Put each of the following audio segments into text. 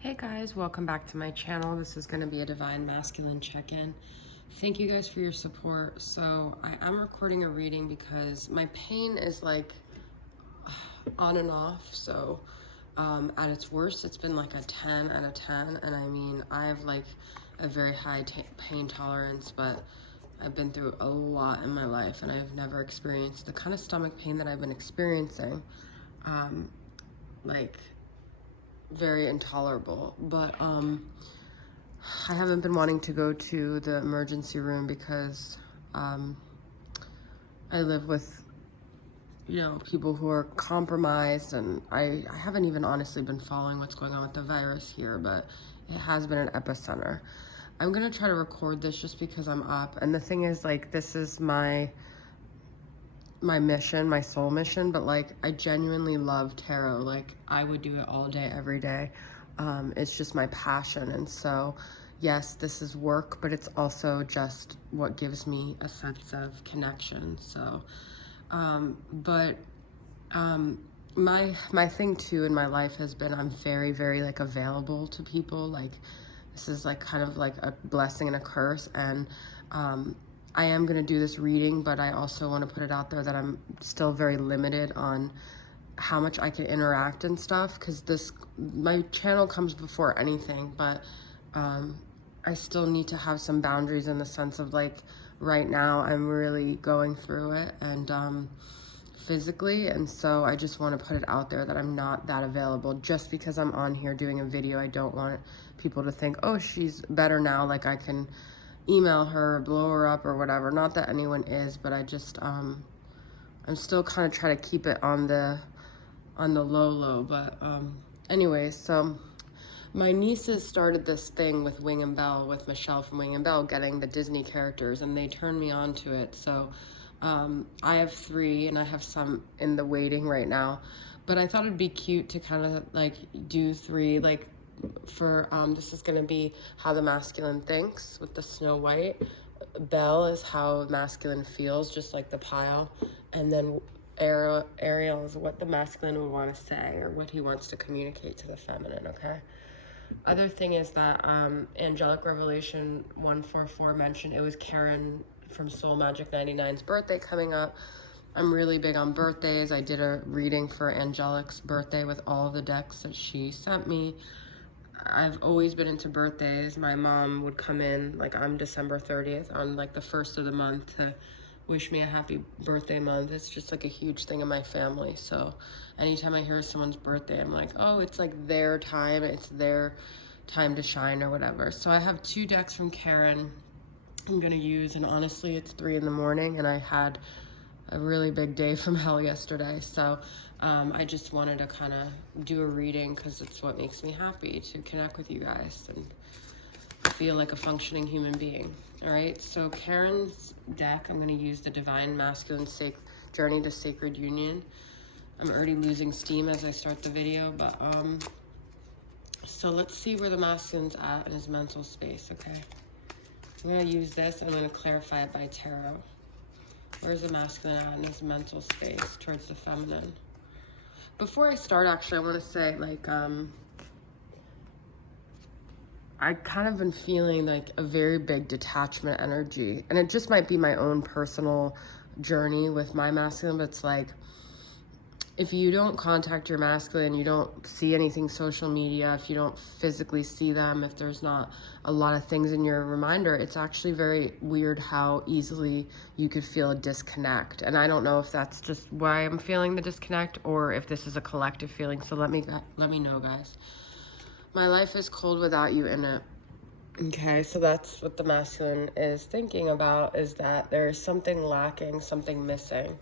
Hey guys, welcome back to my channel. This is going to be a Divine Masculine check-in. Thank you guys for your support. So I'm recording a reading because my pain is like on and off. So at its worst, it's been like a 10 out of 10. And I mean, I have like a very high pain tolerance, but I've been through a lot in my life and I've never experienced the kind of stomach pain that I've been experiencing. Like very intolerable, but I haven't been wanting to go to the emergency room because I live with people who are compromised, and I haven't even honestly been following what's going on with the virus here, but it has been an epicenter. I'm gonna try to record this just because I'm up, and the thing is, like, this is my mission, my soul mission, but like I genuinely love tarot. Like I would do it all day, every day. It's just my passion. And so yes, this is work, but it's also just what gives me a sense of connection. So my thing too in my life has been I'm very like available to people. Like this is like kind of like a blessing and a curse. And I am going to do this reading, but I also want to put it out there that I'm still very limited on how much I can interact and stuff, because my channel comes before anything, but I still need to have some boundaries in the sense of like right now I'm really going through it and physically, and so I just want to put it out there that I'm not that available. Just because I'm on here doing a video, I don't want people to think, oh, she's better now, like I can email her, blow her up or whatever. Not that anyone is, but I just I'm still kind of trying to keep it on the low, but anyways, so my nieces started this thing with Wing and Bell, with Michelle from Wing and Bell, getting the Disney characters, and they turned me on to it. So I have 3 and I have some in the waiting right now, but I thought it'd be cute to kind of like do 3, like for this is going to be how the masculine thinks with the Snow White. Belle is how masculine feels, just like the pile, and then Ariel is what the masculine would want to say or what he wants to communicate to the feminine. Okay. Other thing is that Angelic Revelation 144 mentioned it was Karen from Soul Magic 99's birthday coming up. I'm really big on birthdays. I did a reading for Angelic's birthday with all the decks that she sent me. I've always been into birthdays. My mom would come in, like I'm December 30th, on like the 1st of the month to wish me a happy birthday month. It's just like a huge thing in my family. So anytime I hear someone's birthday, I'm like, oh, it's like their time. It's their time to shine or whatever. So I have 2 decks from Karen I'm gonna use, and honestly it's 3 in the morning and I had a really big day from hell yesterday. So I just wanted to kind of do a reading because it's what makes me happy to connect with you guys and feel like a functioning human being. All right, so Karen's deck, I'm going to use the Divine Masculine Journey to Sacred Union. I'm already losing steam as I start the video, but so let's see where the masculine's at in his mental space. Okay, I'm going to use this and I'm going to clarify it by tarot. Where's the masculine at in his mental space towards the feminine? Before I start, actually, I want to say, like, I kind of been feeling like a very big detachment energy, and it just might be my own personal journey with my masculine, but it's like, if you don't contact your masculine, you don't see anything social media, if you don't physically see them, if there's not a lot of things in your reminder, it's actually very weird how easily you could feel a disconnect. And I don't know if that's just why I'm feeling the disconnect or if this is a collective feeling. So let me know, guys. My life is cold without you in it. Okay, so that's what the masculine is thinking about, is that there's something lacking, something missing.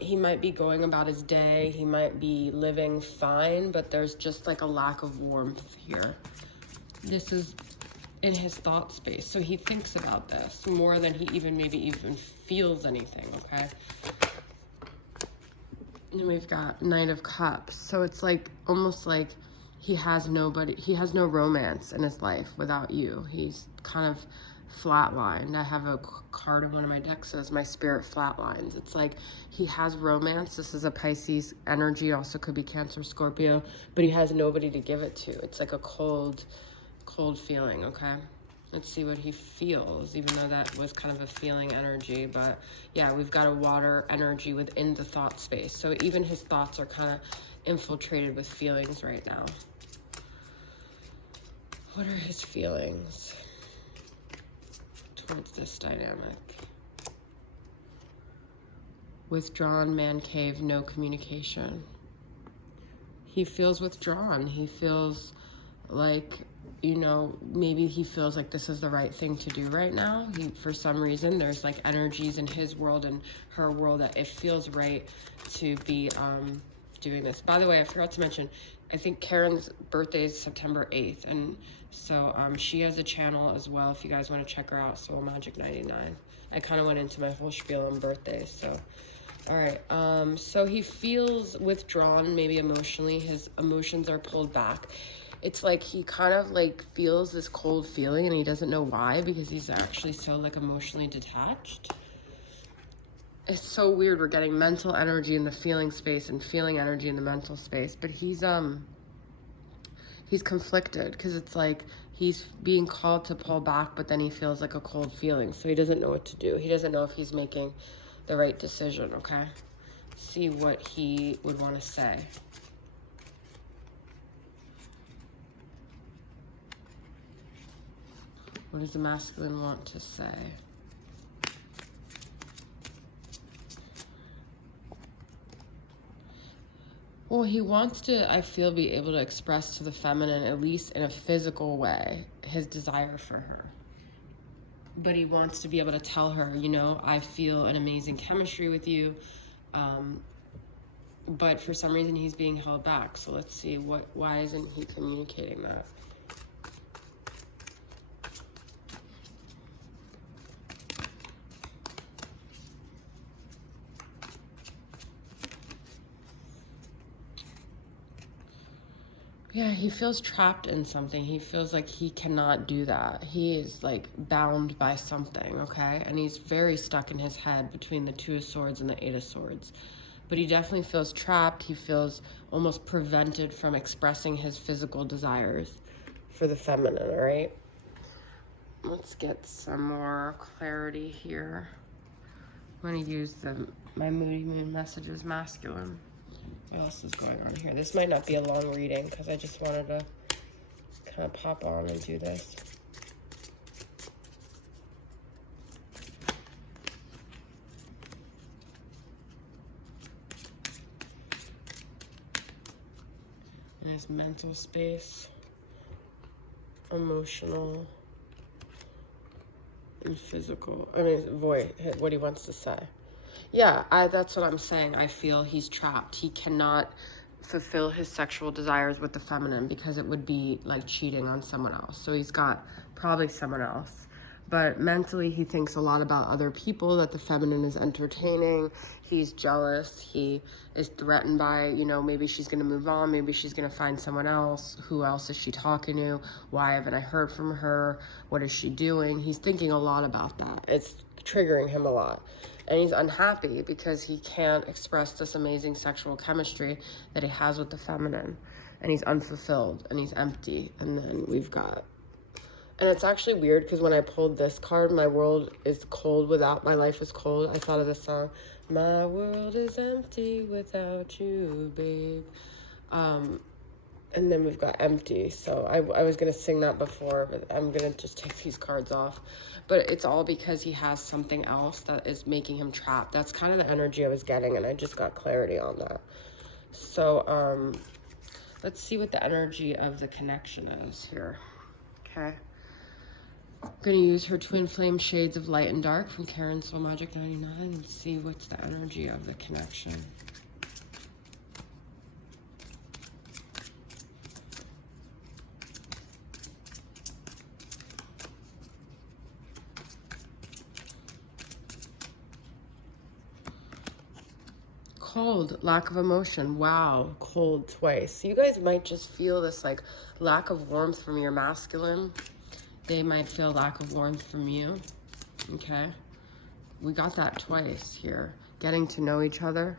He might be going about his day, he might be living fine, but there's just like a lack of warmth here. This is in his thought space, so he thinks about this more than he maybe even feels anything. Okay, and we've got Knight of Cups, so it's like almost like he has no romance in his life without you. He's kind of flatlined. I have a card in one of my decks that says my spirit flatlines. It's like he has romance. This is a Pisces energy. Also could be Cancer, Scorpio, but he has nobody to give it to. It's like a cold feeling, okay? Let's see what he feels, even though that was kind of a feeling energy. But yeah, we've got a water energy within the thought space. So even his thoughts are kind of infiltrated with feelings right now. What are his feelings towards this dynamic? Withdrawn, man cave, no communication. He feels withdrawn. He feels like, you know, maybe he feels like this is the right thing to do right now. For some reason, there's like energies in his world and her world that it feels right to be doing this. By the way, I forgot to mention, I think Karen's birthday is September 8th, and so she has a channel as well if you guys want to check her out, Soul Magic 99. I kind of went into my whole spiel on birthdays, so. All right, so he feels withdrawn, maybe emotionally. His emotions are pulled back. It's like he kind of like feels this cold feeling and he doesn't know why, because he's actually so like emotionally detached. It's so weird. We're getting mental energy in the feeling space and feeling energy in the mental space, but he's conflicted because it's like he's being called to pull back, but then he feels like a cold feeling, so he doesn't know what to do. He doesn't know if he's making the right decision, okay? See what he would want to say. What does the masculine want to say? Well, he wants to, I feel, be able to express to the feminine, at least in a physical way, his desire for her. But he wants to be able to tell her, you know, I feel an amazing chemistry with you. But for some reason, he's being held back. So let's see, why isn't he communicating that? Yeah, he feels trapped in something. He feels like he cannot do that. He is like bound by something, okay? And he's very stuck in his head between the Two of Swords and the Eight of Swords. But he definitely feels trapped. He feels almost prevented from expressing his physical desires for the feminine, all right? Let's get some more clarity here. I'm going to use my Moody Moon Messages Masculine. What else is going on here? This might not be a long reading because I just wanted to kind of pop on and do this. And his mental space, emotional, and physical. I mean, what he wants to say. Yeah, that's what I'm saying. I feel he's trapped. He cannot fulfill his sexual desires with the feminine because it would be like cheating on someone else. So he's got probably someone else. But mentally, he thinks a lot about other people that the feminine is entertaining. He's jealous. He is threatened by, you know, maybe she's going to move on. Maybe she's going to find someone else. Who else is she talking to? Why haven't I heard from her? What is she doing? He's thinking a lot about that. It's triggering him a lot. And he's unhappy because he can't express this amazing sexual chemistry that he has with the feminine. And he's unfulfilled and he's empty. And then we've got... And it's actually weird because when I pulled this card, my world is cold without, my life is cold. I thought of this song, my world is empty without you, babe. And then we've got empty. So I was going to sing that before, but I'm going to just take these cards off. But it's all because he has something else that is making him trapped. That's kind of the energy I was getting, and I just got clarity on that. So let's see what the energy of the connection is here. Okay. I'm going to use her Twin Flame Shades of Light and Dark from Karen Soul Magic 99 and see what's the energy of the connection. Cold, lack of emotion. Wow, cold twice. So you guys might just feel this like lack of warmth from your masculine. They might feel lack of warmth from you, okay? We got that twice here, getting to know each other.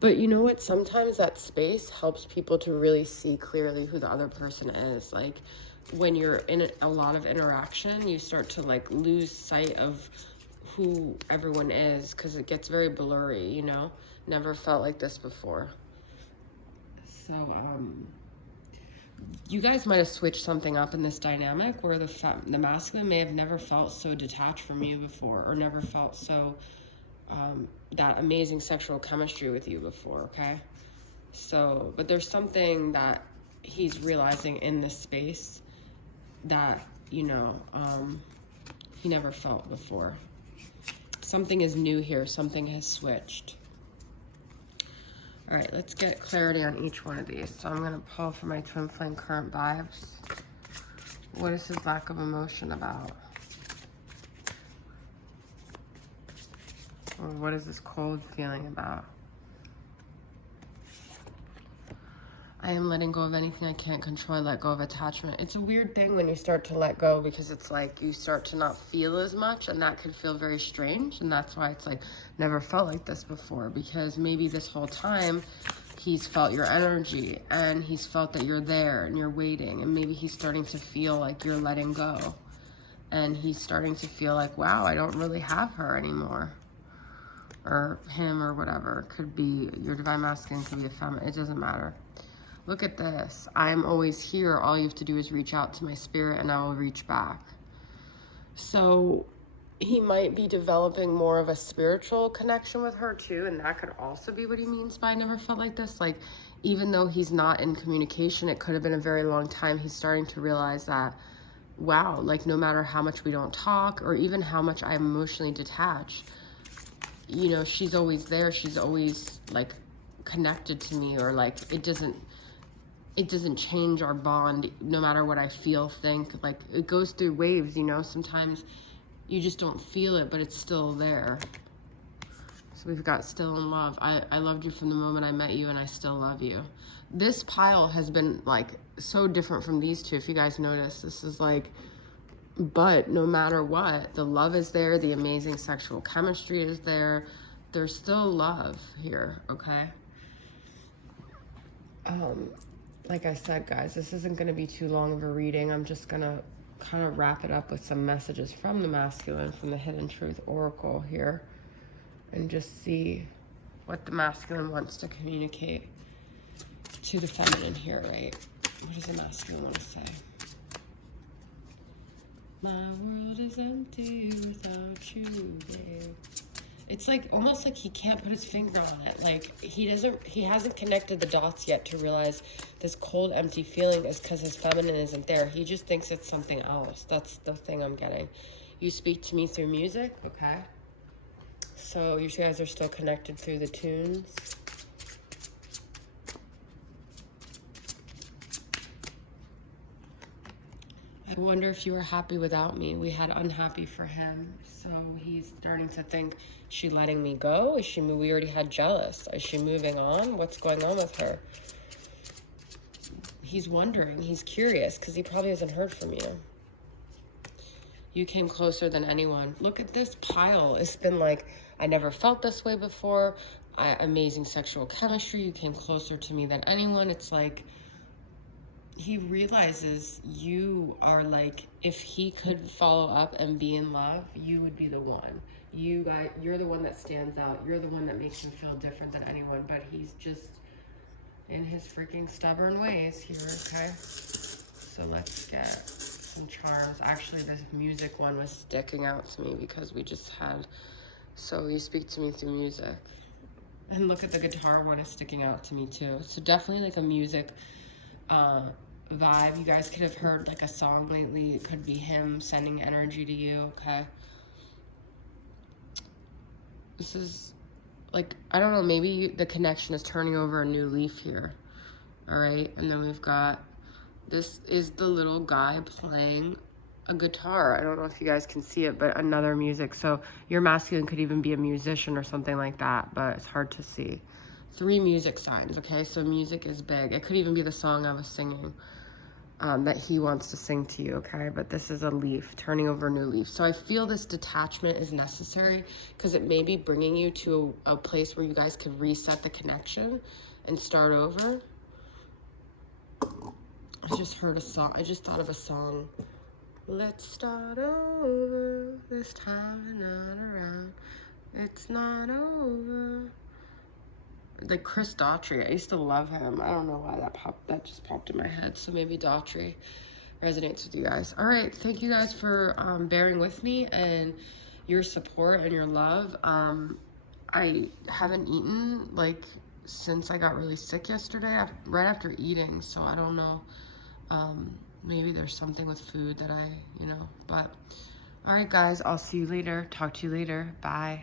But you know what? Sometimes that space helps people to really see clearly who the other person is. Like when you're in a lot of interaction, you start to like lose sight of who everyone is because it gets very blurry, you know? Never felt like this before. So, you guys might have switched something up in this dynamic where the masculine may have never felt so detached from you before, or never felt so that amazing sexual chemistry with you before, okay? So, but there's something that he's realizing in this space that, you know, he never felt before. Something is new here. Something has switched. All right, let's get clarity on each one of these. So I'm going to pull for my twin flame current vibes. What is his lack of emotion about? Or what is this cold feeling about? I am letting go of anything I can't control. I let go of attachment. It's a weird thing when you start to let go, because it's like you start to not feel as much, and that can feel very strange. And that's why it's like, never felt like this before, because maybe this whole time he's felt your energy and he's felt that you're there and you're waiting, and maybe he's starting to feel like you're letting go, and he's starting to feel like, wow, I don't really have her anymore, or him, or whatever. It could be your divine masculine, could be a feminine, it doesn't matter. Look at this. I'm always here. All you have to do is reach out to my spirit and I will reach back. So he might be developing more of a spiritual connection with her too. And that could also be what he means by I never felt like this. Like, even though he's not in communication, it could have been a very long time. He's starting to realize that, wow, like no matter how much we don't talk, or even how much I'm emotionally detached, you know, she's always there. She's always like connected to me, or like it doesn't change our bond no matter what I feel, think. Like it goes through waves, you know. Sometimes you just don't feel it, but it's still there. So we've got still in love. I loved you from the moment I met you, and I still love you. This pile has been like so different from these two. If you guys notice, this is like, but no matter what, the love is there, the amazing sexual chemistry is there. There's still love here, okay? Like I said, guys, this isn't going to be too long of a reading. I'm just going to kind of wrap it up with some messages from the masculine, from the Hidden Truth Oracle here, and just see what the masculine wants to communicate to the feminine here, right? What does the masculine want to say? My world is empty without you, babe. It's like almost like he can't put his finger on it. Like he hasn't connected the dots yet to realize this cold, empty feeling is because his feminine isn't there. He just thinks it's something else. That's the thing I'm getting. You speak to me through music, okay? So you guys are still connected through the tunes. I wonder if you were happy without me. We had unhappy for him. So he's starting to think, is she letting me go? We already had jealous. Is she moving on? What's going on with her? He's wondering. He's curious because he probably hasn't heard from you. You came closer than anyone. Look at this pile. It's been like, I never felt this way before. Amazing sexual chemistry. You came closer to me than anyone. It's like, he realizes you are like, if he could follow up and be in love, you would be the one. You're the one that stands out. You're the one that makes him feel different than anyone, but he's just in his freaking stubborn ways here, okay? So let's get some charms. Actually, this music one was sticking out to me because we just had, so you speak to me through music. And look at the guitar one is sticking out to me too. So definitely like a music, vibe. You guys could have heard like a song lately. It could be him sending energy to you, okay? This is like, I don't know, maybe the connection is turning over a new leaf here. All right, and then we've got, this is the little guy playing a guitar. I don't know if you guys can see it, but another music. So your masculine could even be a musician or something like that, but it's hard to see. 3 music signs, okay? So music is big. It could even be the song I was singing. that he wants to sing to you, okay? But this is a leaf, turning over a new leaf. So I feel this detachment is necessary because it may be bringing you to a place where you guys can reset the connection and start over. I just heard a song. I just thought of a song. Let's start over, this time not around. It's not over. Like Chris Daughtry, I used to love him. I don't know why that just popped in my head. So maybe Daughtry resonates with you guys. All right, thank you guys for bearing with me and your support and your love. I haven't eaten like since I got really sick yesterday, right after eating. So I don't know. Maybe there's something with food that but all right, guys, I'll see you later. Talk to you later. Bye.